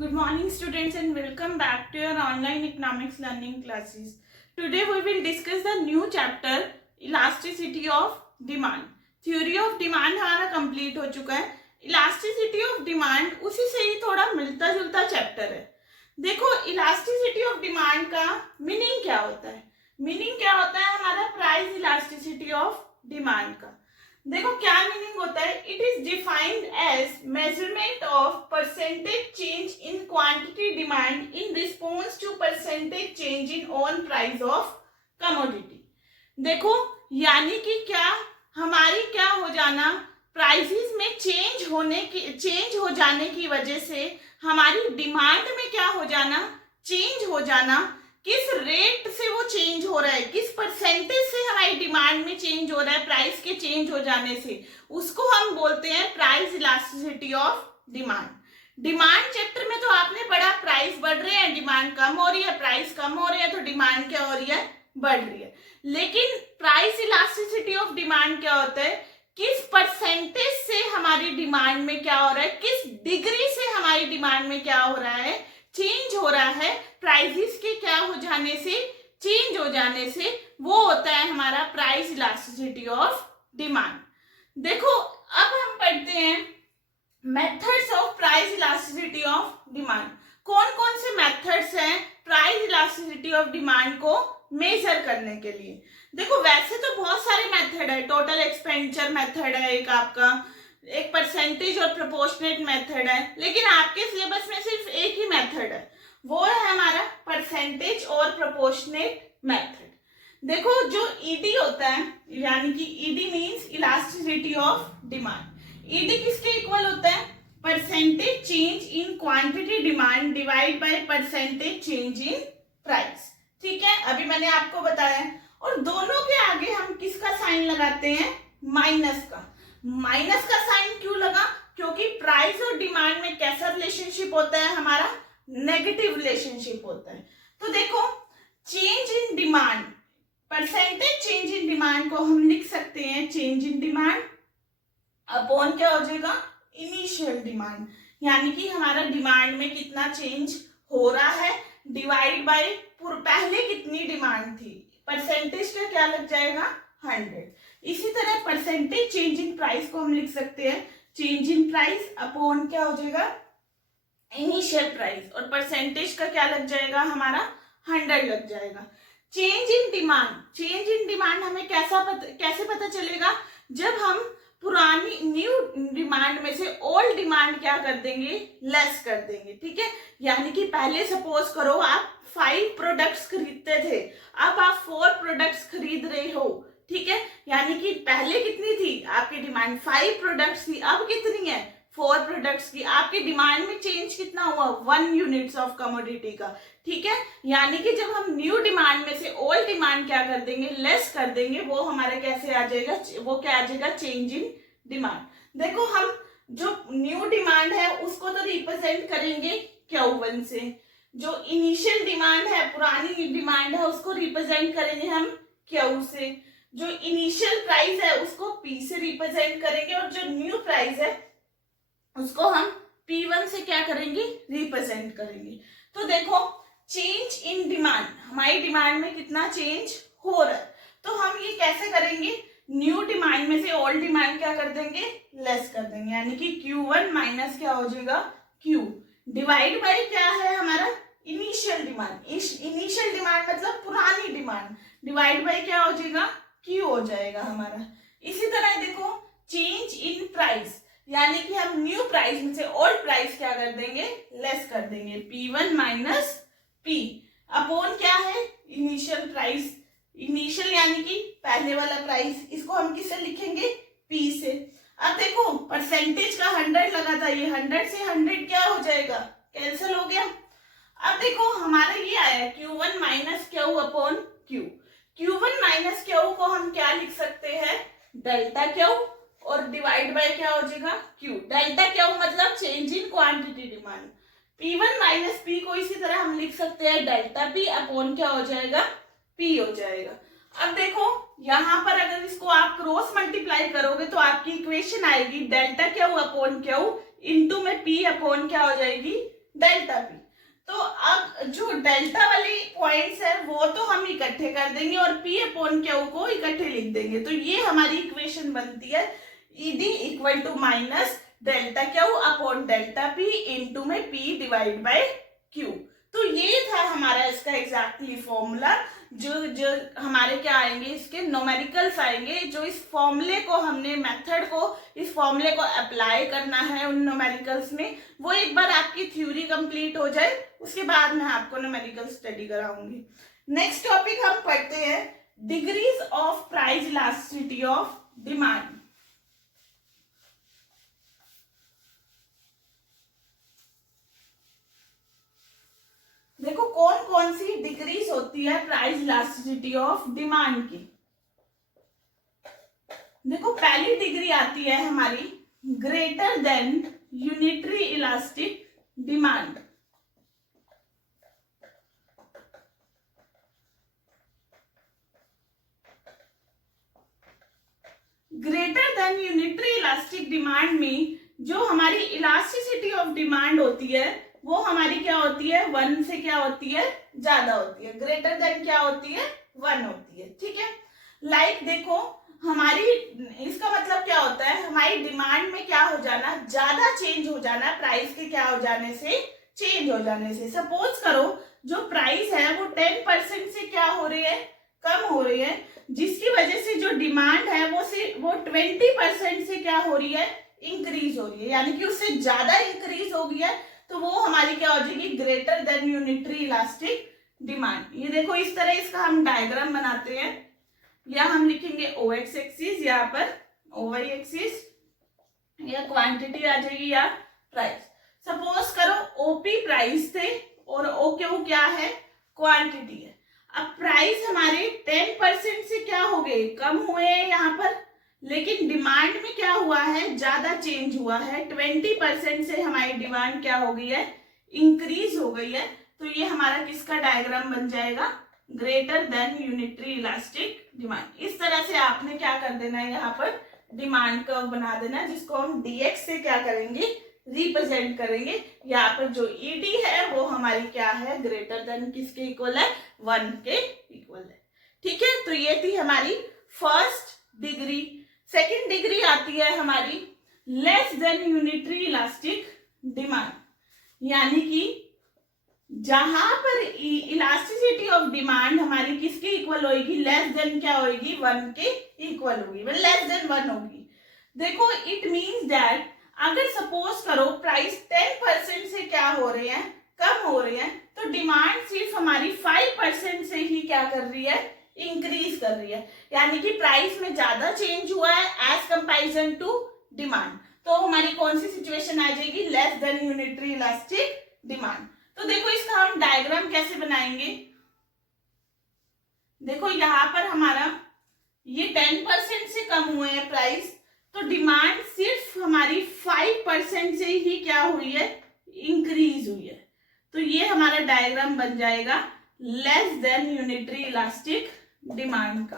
Good morning, students, and welcome back to your online economics learning classes. Today we will discuss the new chapter elasticity of demand. Theory of demand हमारा complete हो चुका है. Elasticity of demand उसी से ही थोड़ा मिलता जुलता chapter है. देखो elasticity of demand का मीनिंग क्या होता है. मीनिंग क्या होता है हमारा प्राइस इलास्टिसिटी ऑफ डिमांड का. देखो क्या मीनिंग होता है. It is defined as measurement of percentage change in quantity demand in response to percentage change in on price of commodity. देखो यानी कि क्या हमारी क्या हो जाना प्राइसेस में चेंज हो जाने की वजह से हमारी डिमांड में क्या हो जाना चेंज हो जाना. किस रेट से वो चेंज हो रहा है, किस परसेंटेज से हमारी डिमांड में चेंज हो रहा है प्राइस के चेंज हो जाने से, उसको हम बोलते हैं price elasticity of demand. Demand chapter में तो आपने पढ़ा प्राइस बढ़ रहे हैं डिमांड कम हो रही है, प्राइस कम हो रही है तो डिमांड क्या हो रही है बढ़ रही है. लेकिन प्राइस इलास्टिसिटी ऑफ डिमांड क्या होता है, किस परसेंटेज से हमारी डिमांड में क्या हो रहा है, किस डिग्री से हमारी डिमांड में क्या हो रहा है चेंज हो रहा है प्राइसेस के क्या हो जाने से चेंज हो जाने से, वो होता है हमारा प्राइस इलास्टिसिटी ऑफ डिमांड. देखो अब हम पढ़ते हैं methods of price elasticity of demand. कौन कौन से मेथड्स हैं प्राइस इलास्टिसिटी ऑफ डिमांड को मेजर करने के लिए. देखो वैसे तो बहुत सारे मेथड है. टोटल एक्सपेंडिचर मेथड है एक आपका, एक परसेंटेज और प्रोपोर्शनेट मेथड है, लेकिन आपके सिलेबस में सिर्फ एक ही मेथड है, वो है हमारा परसेंटेज और प्रोपोर्शनेट मेथड. देखो जो ईडी होता है यानी कि ED means elasticity of demand. ED किसके इक्वल होता है, percentage change in quantity demand divide by percentage change in price. ठीक है, अभी मैंने आपको बताया. और दोनों के आगे हम किसका साइन लगाते हैं, माइनस का. माइनस का साइन क्यों लगा, क्योंकि प्राइस और डिमांड में कैसा रिलेशनशिप होता है हमारा नेगेटिव रिलेशनशिप होता है. तो देखो change in demand, percentage change in demand को हम लिख सकते हैं चेंज इन डिमांड अपॉन क्या हो जाएगा इनिशियल डिमांड, यानी कि हमारा डिमांड में कितना चेंज हो रहा है डिवाइड बाय पहले कितनी डिमांड थी, परसेंटेज का क्या लग जाएगा 100. इसी तरह परसेंटेज चेंज इन प्राइस को हम लिख सकते हैं चेंज इन प्राइस अपॉन क्या हो जाएगा इनिशियल प्राइस, और परसेंटेज का क्या लग जाएगा हमारा 100 लग जाएगा. चेंज इन डिमांड हमें कैसे पता चलेगा, जब हम पुरानी न्यू डिमांड में से ओल्ड डिमांड क्या कर देंगे लेस कर देंगे. ठीक है, यानी कि पहले सपोज करो आप 5 प्रोडक्ट्स खरीदते थे, अब आप 4 प्रोडक्ट्स खरीद रहे हो. ठीक है, यानी कि पहले कितनी थी आपकी डिमांड 5 प्रोडक्ट्स थी, अब कितनी है 4 प्रोडक्ट्स की. आपकी डिमांड में चेंज कितना हुआ 1 यूनिट्स ऑफ कमोडिटी का. ठीक है, यानी कि जब हम न्यू डिमांड में से ओल्ड डिमांड क्या कर देंगे लेस कर देंगे, वो हमारे कैसे आ जाएगा, वो क्या आ जाएगा चेंज इन डिमांड. देखो हम जो न्यू डिमांड है उसको तो रिप्रेजेंट करेंगे Q1 से, जो इनिशियल डिमांड है पुरानी डिमांड है उसको रिप्रेजेंट करेंगे हम Q से, जो इनिशियल प्राइस है उसको P से रिप्रेजेंट करेंगे, और जो न्यू प्राइस है उसको हम P1 से क्या करेंगे रिप्रेजेंट करेंगे. तो देखो चेंज इन डिमांड, हमारी डिमांड में कितना चेंज हो रहा है, तो हम ये कैसे करेंगे, न्यू डिमांड में से ओल्ड डिमांड क्या कर देंगे लेस कर देंगे, यानी कि Q1 माइनस क्या हो जाएगा Q डिवाइड बाय क्या है हमारा इनिशियल डिमांड. इनिशियल डिमांड मतलब पुरानी डिमांड डिवाइड बाय क्या हो जाएगा Q हो जाएगा हमारा. इसी तरह देखो चेंज इन प्राइस, यानी कि हम न्यू प्राइस में से ओल्ड प्राइस क्या कर देंगे लेस कर देंगे, P1 माइनस P अपॉन क्या है इनिशियल प्राइस. इनिशियल यानी कि पहले वाला प्राइस, इसको हम किससे लिखेंगे P से. अब देखो परसेंटेज का 100 लगा था, ये 100 से 100 क्या हो जाएगा कैंसिल हो गया. अब देखो हमारा ये आया Q1 minus Q upon Q. Q1 minus Q को हम क्या लिख सकते हैं डेल्टा Q, और डिवाइड बाय क्या हो जाएगा Q. डेल्टा Q मतलब change in quantity demand. P1 minus P को इसी तरह हम लिख सकते हैं डेल्टा P अपॉन क्या हो जाएगा P हो जाएगा. अब देखो यहाँ पर अगर इसको आप क्रॉस मल्टीप्लाई करोगे तो आपकी इक्वेशन आएगी delta Q upon Q into में P अपॉन क्या हो जाएगी डेल्टा डेल्टा पी। तो अब जो डेल्टा वाली पॉइंट्स है वो तो हम इकट्ठे कर देंगे और पी अपॉन क्यू को इकट्ठे लिख देंगे। तो ये हमारी इक्वेशन बनती है ED equal to minus delta q upon delta p into में पी डिवाइड बाय क्यू। तो ये था हमारा इसका एग्जैक्टली फॉर्मूला। जो हमारे क्या आएंगे, इसके न्यूमेरिकल्स आएंगे। जो इस फॉर्मूले को हमने मेथड को इस फॉर्मूले को अप्लाई करना है उन न्यूमेरिकल्स में, वो एक बार आपकी थ्योरी कंप्लीट हो जाए उसके बाद मैं आपको न्यूमेरिकल स्टडी कराऊंगी। नेक्स्ट टॉपिक हम पढ़ते हैं degrees of price elasticity of demand. देखो कौन कौन सी डिग्रीज होती है प्राइस इलास्टिसिटी ऑफ डिमांड की। देखो पहली डिग्री आती है हमारी greater than unitary elastic demand. Greater than unitary elastic demand में जो हमारी इलास्टिसिटी ऑफ डिमांड होती है वो हमारी क्या होती है, 1 से क्या होती है, ज्यादा होती है। ग्रेटर देन क्या होती है, 1 होती है। ठीक है, लाइक देखो हमारी, इसका मतलब क्या होता है, हमारी डिमांड में क्या हो जाना, ज्यादा चेंज हो जाना, प्राइस के क्या हो जाने से, चेंज हो जाने से। सपोज करो जो प्राइस है वो 10% से क्या हो रही है, कम हो रही है, जिसकी वजह से जो डिमांड है वो 20% से क्या हो रही है, इंक्रीज हो रही है, यानी कि उससे ज्यादा इंक्रीज हो गई है। तो वो हमारी क्या हो जाएगी, greater than unitary elastic demand. ये देखो इस तरह इसका हम डायग्राम बनाते हैं, या हम लिखेंगे ओ एक्स एक्सिस, यहाँ पर ओ वाई एक्सिस, या क्वांटिटी आ जाएगी या प्राइस। सपोज करो ओपी प्राइस थे और ओ क्यू क्या है, क्वांटिटी है। अब प्राइस हमारे 10% से क्या हो गए, कम हुए हैं यहाँ पर, लेकिन डिमांड में क्या हुआ है, ज्यादा चेंज हुआ है। 20% से हमारी डिमांड क्या हो गई है, इंक्रीज हो गई है। तो ये हमारा किसका डायग्राम बन जाएगा, greater than unitary elastic demand. इस तरह से आपने क्या कर देना है, यहाँ पर डिमांड कर्व बना देना, जिसको हम dx से क्या करेंगे, रिप्रेजेंट करेंगे। यहाँ पर जो ईडी है वो हमारी क्या है, ग्रेटर देन किसके इक्वल है, 1 के इक्वल है। ठीक है, तो ये थी हमारी फर्स्ट डिग्री। सेकेंड डिग्री आती है हमारी less than unitary elastic demand, यानी कि जहां पर इलास्टिसिटी ऑफ डिमांड हमारी किसके इक्वल होगी, लेस देन क्या होगी, 1 के इक्वल होगी, लेस देन 1 होगी। देखो इट मीन्स दैट अगर सपोज करो प्राइस 10% से क्या हो रहे हैं, कम हो रहे हैं, तो डिमांड सिर्फ हमारी 5% से ही क्या कर रही है, इंक्रीज कर रही है, यानी कि प्राइस में ज्यादा चेंज हुआ है एज कंपैरिजन टू डिमांड। तो हमारी कौन सी सिचुएशन आ जाएगी, less than unitary elastic demand. तो देखो इसका हम डायग्राम कैसे बनाएंगे। देखो यहाँ पर हमारा ये 10% से कम हुए हैं प्राइस, तो डिमांड सिर्फ हमारी 5% से ही क्या हुई है, इंक्रीज हुई है। तो ये हमारा डायग्राम बन जाएगा less than unitary elastic demand का।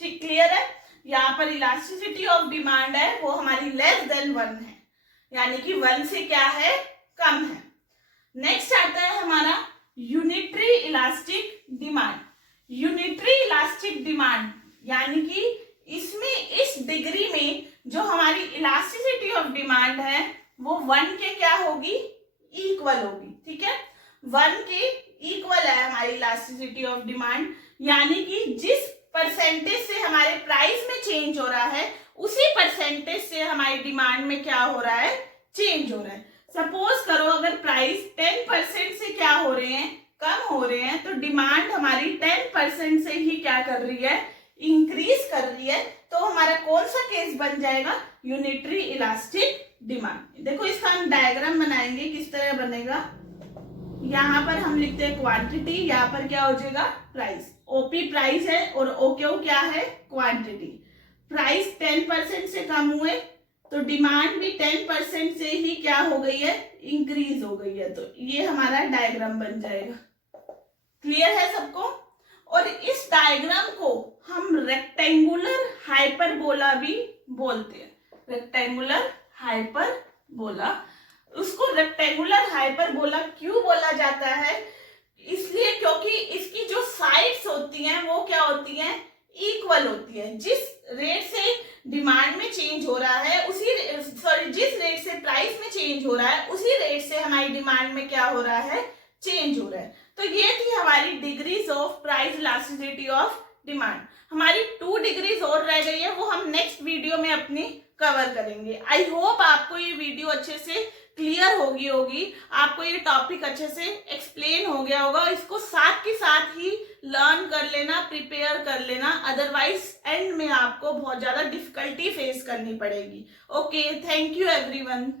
ठीक, क्लियर है। यहाँ पर इलास्टिसिटी ऑफ डिमांड है वो हमारी लेस देन 1 है, यानी कि 1 से क्या है, कम है। नेक्स्ट आता है हमारा unitary elastic demand. Unitary elastic demand यानी कि इसमें इस डिग्री में जो हमारी इलास्टिसिटी ऑफ डिमांड है वो 1 के क्या होगी, इक्वल होगी। ठीक है, 1 के इक्वल है हमारी इलास्टिसिटी ऑफ डिमांड, यानी कि जिस परसेंटेज से हमारे प्राइस में चेंज हो रहा है उसी परसेंटेज से हमारी डिमांड में क्या हो रहा है, चेंज हो रहा है। सपोज करो अगर प्राइस 10% से क्या हो रहे हैं, कम हो रहे हैं, तो डिमांड हमारी 10% से ही क्या कर रही है, इंक्रीज कर रही है। तो हमारा कौन सा केस बन जाएगा, यूनिटरी इलास्टिक डिमांड। देखो इसका हम डायग्राम बनाएंगे, किस तरह बनेगा। यहाँ पर हम लिखते हैं क्वांटिटी, यहाँ पर क्या हो जाएगा, प्राइस। ओपी प्राइस है और ओक्यू क्या है, क्वांटिटी। प्राइस 10% से कम हुए तो डिमांड भी 10% से ही क्या हो गई है, इंक्रीज हो गई है। तो ये हमारा डायग्राम बन जाएगा। क्लियर है सबको। और इस डायग्राम को हम रेक्टेंगुलर हाइपरबोला भी बोलते हैं, रेक्टेंगुलर हाइपरबोला। उसको रेक्टेंगुलर हाइपरबोला क्यों बोला जाता है? इसलिए क्योंकि इसकी जो साइड्स होती हैं वो क्या होती हैं? इक्वल होती है। जिस रेट से डिमांड में चेंज हो रहा है जिस रेट से प्राइस में चेंज हो रहा है उसी रेट से हमारी डिमांड में क्या हो रहा है? चेंज हो रहा है। तो ये थी हमारी degrees of price elasticity of demand. हमारी 2 डिग्रीज और रह गई है, वो हम नेक्स्ट वीडियो में अपनी कवर करेंगे। आई होप आपको ये वीडियो अच्छे से क्लियर होगी, आपको ये टॉपिक अच्छे से एक्सप्लेन हो गया होगा। इसको साथ के साथ ही लर्न कर लेना, प्रिपेयर कर लेना, अदरवाइज एंड में आपको बहुत ज्यादा डिफिकल्टी फेस करनी पड़ेगी। Okay, thank you everyone.